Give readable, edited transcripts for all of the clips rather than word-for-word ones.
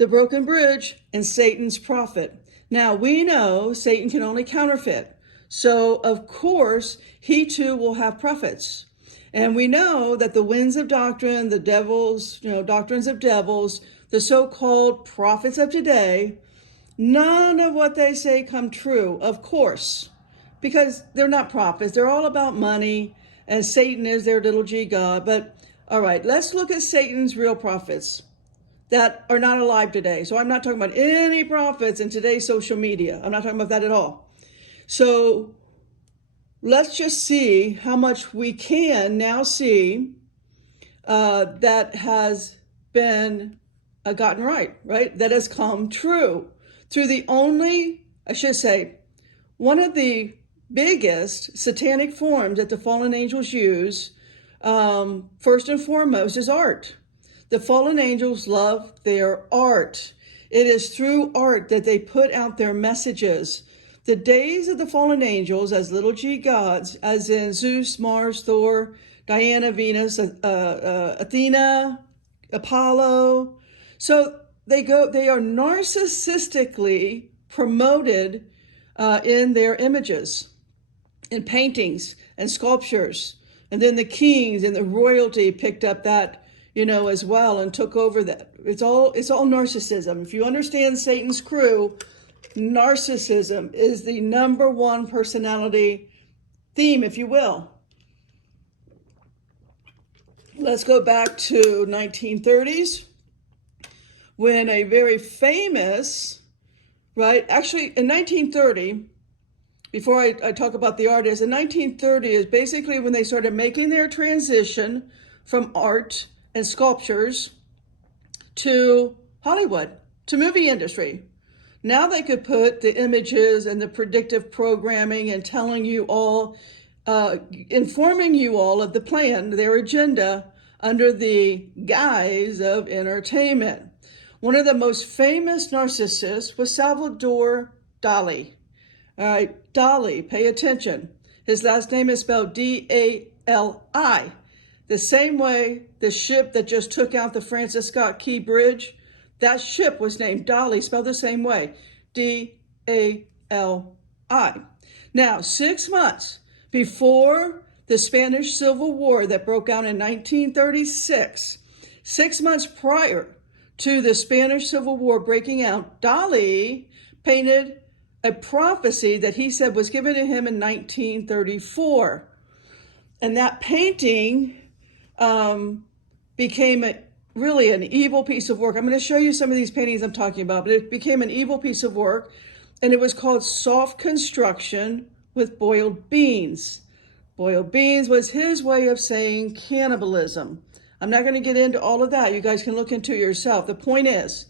the broken bridge, and Satan's prophet. Now, we know Satan can only counterfeit. So, of course, he too will have prophets. And we know that the winds of doctrine, the devils, doctrines of devils, the so-called prophets of today, none of what they say come true, of course, because they're not prophets. They're all about money, and Satan is their little g god. But all right, let's look at Satan's real prophets that are not alive today. So I'm not talking about any prophets in today's social media. I'm not talking about that at all. So let's just see how much we can now see that has been gotten right? That has come true through the only, I should say, one of the biggest satanic forms that the fallen angels use, first and foremost, is art. The fallen angels love their art. It is through art that they put out their messages. The days of the fallen angels as little g gods, as in Zeus, Mars, Thor, Diana, Venus, Athena, Apollo. So they are narcissistically promoted in their images, in paintings and sculptures. And then the kings and the royalty picked up that, as well, and took over that. It's all narcissism. If you understand Satan's crew, narcissism is the number one personality theme, if you will. Let's go back to 1930s, when a very famous, actually in 1930, before I talk about the artist, in 1930 is basically when they started making their transition from art and sculptures to Hollywood, to movie industry. Now they could put the images and the predictive programming and telling you all, informing you all of the plan, their agenda, under the guise of entertainment. One of the most famous narcissists was Salvador Dali. All right, Dali, pay attention. His last name is spelled D-A-L-I. The same way the ship that just took out the Francis Scott Key Bridge, that ship was named Dali, spelled the same way, D-A-L-I. Now, 6 months before the Spanish Civil War that broke out in 1936, 6 months prior to the Spanish Civil War breaking out, Dali painted a prophecy that he said was given to him in 1934. And that painting became really an evil piece of work. I'm going to show you some of these paintings I'm talking about, but it became an evil piece of work, and it was called Soft Construction with Boiled Beans. Boiled beans was his way of saying cannibalism. I'm not going to get into all of that. You guys can look into it yourself. The point is,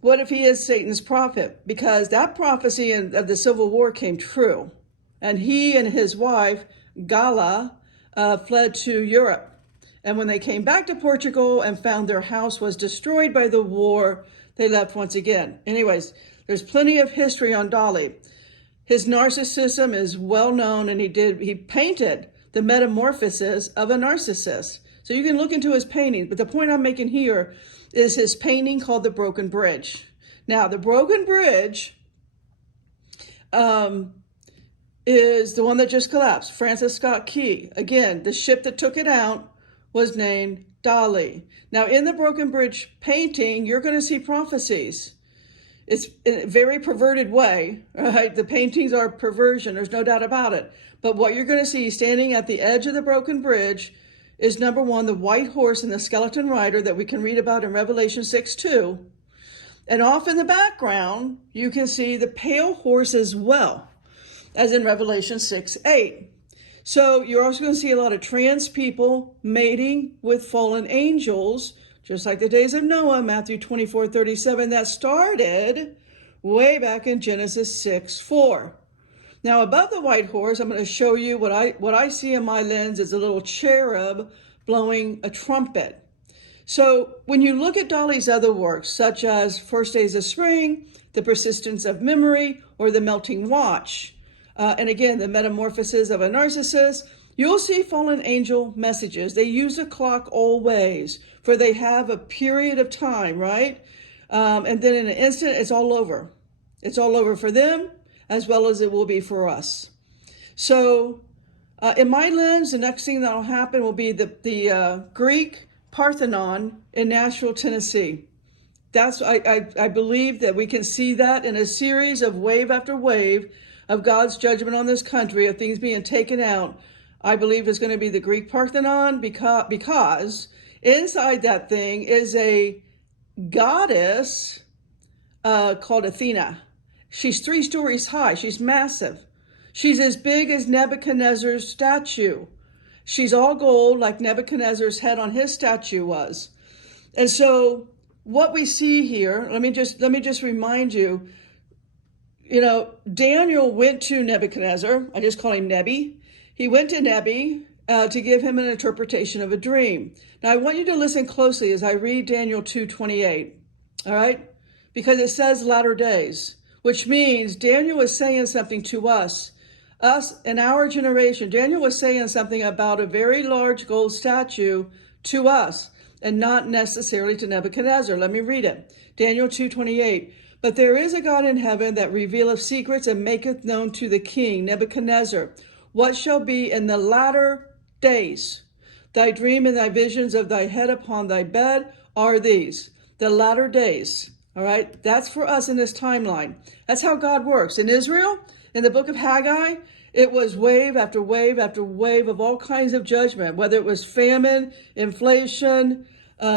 what if he is Satan's prophet? Because that prophecy of the Civil War came true, and he and his wife, Gala, fled to Europe. And when they came back to Portugal and found their house was destroyed by the war, they left once again. Anyways, there's plenty of history on Dali. His narcissism is well known, and he painted the metamorphosis of a narcissist. So you can look into his paintings, but the point I'm making here is his painting called The Broken Bridge. Now, The Broken Bridge is the one that just collapsed, Francis Scott Key. Again, the ship that took it out was named Dali. Now, in the Broken Bridge painting, you're going to see prophecies. It's in a very perverted way, right? The paintings are perversion, there's no doubt about it. But what you're going to see standing at the edge of the broken bridge is, number one, the white horse and the skeleton rider that we can read about in Revelation 6:2. And off in the background, you can see the pale horse as well, as in Revelation 6:8. So you're also going to see a lot of trans people mating with fallen angels, just like the days of Noah, Matthew 24:37, that started way back in Genesis 6:4. Now, above the white horse, I'm going to show you what I see in my lens is a little cherub blowing a trumpet. So when you look at Dali's other works, such as First Days of Spring, The Persistence of Memory, or The Melting Watch, and again, The Metamorphosis of a Narcissist, you'll see fallen angel messages. They use a clock always, for they have a period of time, right? And then in an instant, it's all over. It's all over for them as well as it will be for us. So in my lens, the next thing that will happen will be the Greek Parthenon in Nashville, Tennessee. I believe that we can see that in a series of wave after wave of God's judgment on this country, of things being taken out. I believe it's going to be the Greek Parthenon because inside that thing is a goddess called Athena. She's 3 stories high. She's massive. She's as big as Nebuchadnezzar's statue. She's all gold like Nebuchadnezzar's head on his statue was. And so what we see here, let me just remind you, Daniel went to Nebuchadnezzar. I just call him Nebi. He went to Nebi to give him an interpretation of a dream. Now I want you to listen closely as I read Daniel 2:28. All right? Because it says latter days, which means Daniel is saying something to us in our generation. Daniel was saying something about a very large gold statue to us and not necessarily to Nebuchadnezzar. Let me read it. Daniel 2:28. But there is a God in heaven that revealeth secrets and maketh known to the king Nebuchadnezzar what shall be in the latter days. Thy dream and thy visions of thy head upon thy bed are these. The latter days. All right. That's for us in this timeline. That's how God works. In Israel, in the book of Haggai, it was wave after wave after wave of all kinds of judgment, whether it was famine, inflation,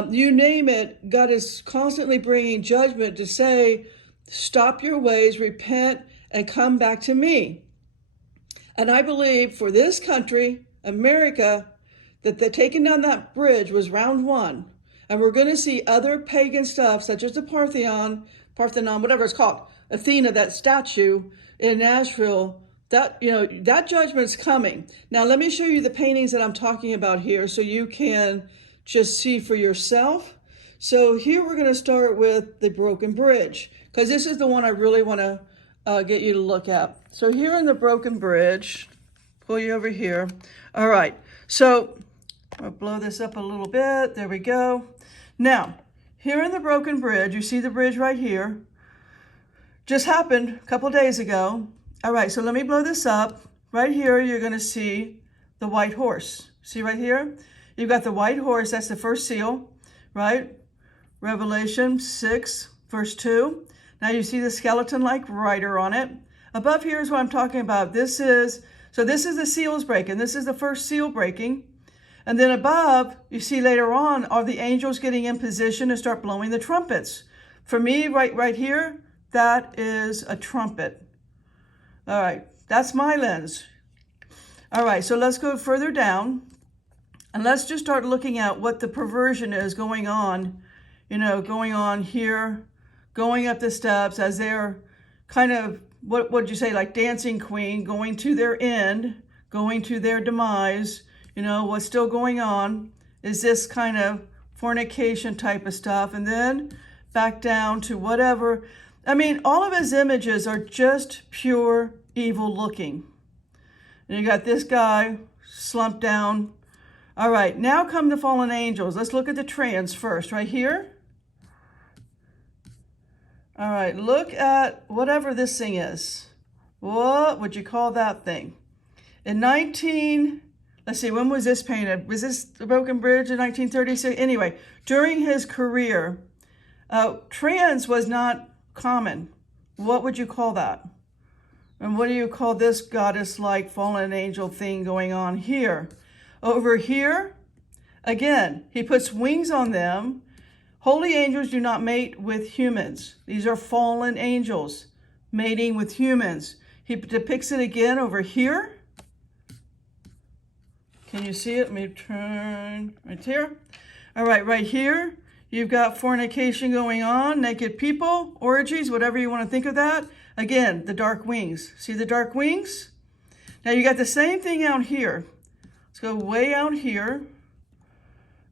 you name it. God is constantly bringing judgment to say, stop your ways, repent, and come back to me. And I believe for this country, America, that the taking down that bridge was round 1. And we're going to see other pagan stuff, such as the Parthenon, whatever it's called, Athena, that statue in Nashville. That judgment's coming. Now, let me show you the paintings that I'm talking about here so you can just see for yourself. So here we're going to start with the broken bridge, because this is the one I really want to get you to look at. So here in the broken bridge, pull you over here. All right. So I'll blow this up a little bit. There we go. Now, here in the broken bridge, you see the bridge right here. Just happened a couple days ago. All right, so let me blow this up. Right here, you're going to see the white horse. See right here? You've got the white horse. That's the first seal, right? Revelation 6, verse 2. Now you see the skeleton-like rider on it. Above here is what I'm talking about. This is the seals breaking. This is the first seal breaking. And then above, you see later on, are the angels getting in position to start blowing the trumpets. For me, right here, that is a trumpet. All right, that's my lens. All right, so let's go further down. And let's just start looking at what the perversion is going on, going on here, going up the steps as they're kind of, what would you say, like dancing queen, going to their end, going to their demise. What's still going on is this kind of fornication type of stuff. And then back down to whatever. I mean, all of his images are just pure evil looking. And you got this guy slumped down. All right, now come the fallen angels. Let's look at the trans first, right here. All right, look at whatever this thing is. What would you call that thing? Let's see, when was this painted? Was this the Broken Bridge in 1936? Anyway, during his career, trans was not common. What would you call that? And what do you call this goddess-like fallen angel thing going on here? Over here, again, he puts wings on them. Holy angels do not mate with humans. These are fallen angels mating with humans. He depicts it again over here. Can you see it? Let me turn right here. All right, right here, you've got fornication going on, naked people, orgies, whatever you want to think of that. Again, the dark wings. See the dark wings? Now you got the same thing out here. Let's go way out here.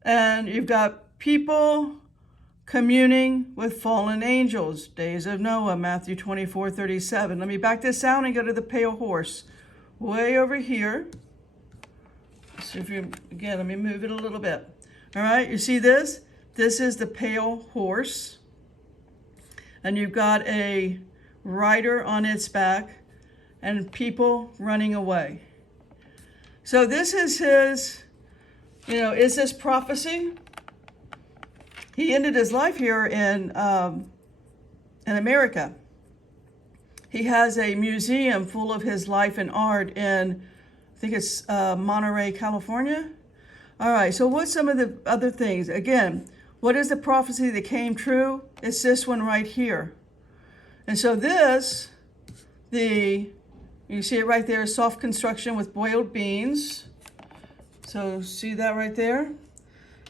And you've got people communing with fallen angels. Days of Noah, Matthew 24:37. Let me back this out and go to the pale horse. Way over here. So again, let me move it a little bit. All right, you see this? This is the pale horse. and you've got a rider on its back and people running away. So this is his, is this prophecy? He ended his life here in America. He has a museum full of his life and art in, I think it's Monterey, California. All right, so what's some of the other things? Again, what is the prophecy that came true? It's this one right here. And so this, you see it right there, soft construction with boiled beans. So see that right there?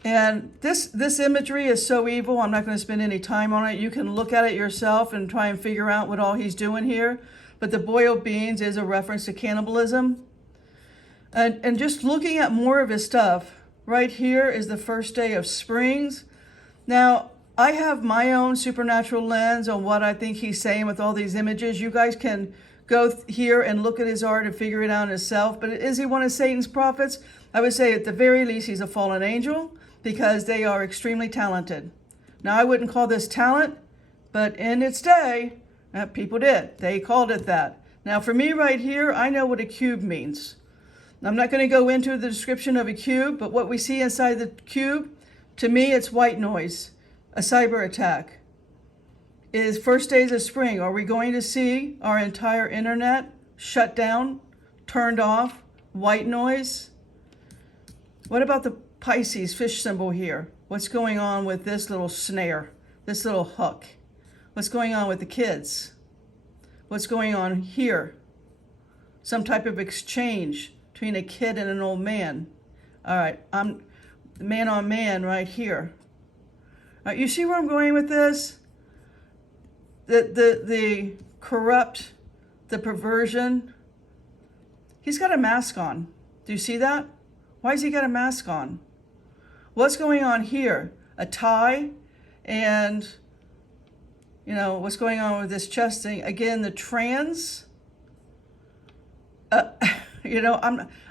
And this imagery is so evil, I'm not going to spend any time on it. You can look at it yourself and try and figure out what all he's doing here. But the boiled beans is a reference to cannibalism. And just looking at more of his stuff, right here is the first day of springs. Now, I have my own supernatural lens on what I think he's saying with all these images. You guys can go here and look at his art and figure it out yourself. But is he one of Satan's prophets? I would say at the very least he's a fallen angel, because they are extremely talented. Now, I wouldn't call this talent, but in its day, people did. They called it that. Now, for me right here, I know what a cube means. I'm not going to go into the description of a cube, but what we see inside the cube, to me, it's white noise, a cyber attack. It is first days of spring. Are we going to see our entire internet shut down, turned off, white noise? What about the Pisces fish symbol here? What's going on with this little snare, this little hook? What's going on with the kids? What's going on here? Some type of exchange between a kid and an old man. All right, I'm man on man right here. All right, you see where I'm going with this? The corrupt, the perversion. He's got a mask on. Do you see that? Why has he got a mask on? What's going on here? A tie, and what's going on with this chest thing? Again, the trans. I'm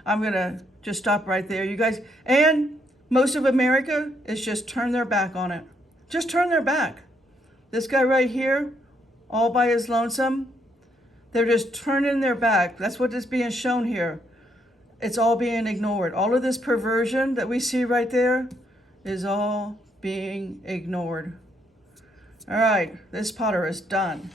gonna just stop right there, you guys. And most of America is just turn their back on it. Just turn their back. This guy right here, all by his lonesome, they're just turning their back. That's what is being shown here. It's all being ignored. All of this perversion that we see right there is all being ignored. All right, this Potter is done.